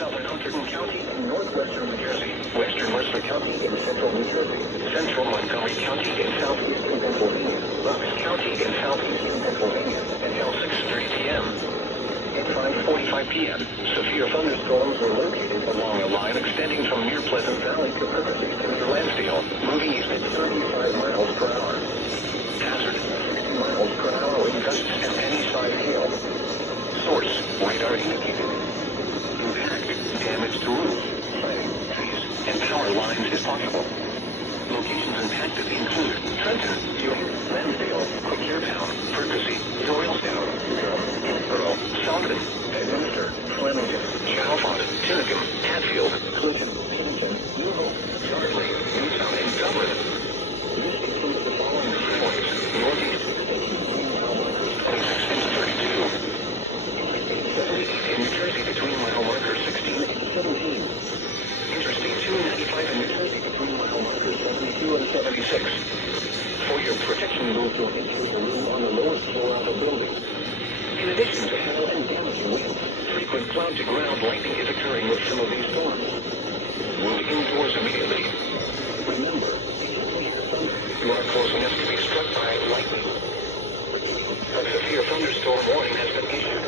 southern Hunterdon County in northwestern New Jersey, western Mercer County in central New Jersey, central Montgomery County in southeastern Pennsylvania, Bucks County in southeastern Pennsylvania, until 6:30 p.m. At 5:45 p.m., severe thunderstorms were located along a line extending from near Pleasant Valley to Percy through Lansdale, moving east at 35 miles per hour. Hazard, 60 miles per hour with gusts and any size hail. Source, radar indicated. Impact, damage to roofs, trees, and power lines is possible. Locations impacted include Trenton, Ewing, Lansdale, Quakertown, Percy, Doylestown, Hillsborough, Sullivan, Bedminster, Flemington, Chalfont, Tinicum, Hatfield, Clinton, Pennington, New Hope, Yardley, Newtown, and Dublin. This includes the following freeways: Northeast 26 and 32. In New Jersey between mile marker 16 and 17. Interstate 295 in New Jersey between mile markers 72 and 76. For your protection, move to a room on the lowest floor of a building. In addition to hail and damaging winds, frequent cloud-to-ground lightning is occurring with some of these storms. Move indoors immediately. Remember, you are close enough to be struck by lightning. A severe thunderstorm warning has been issued.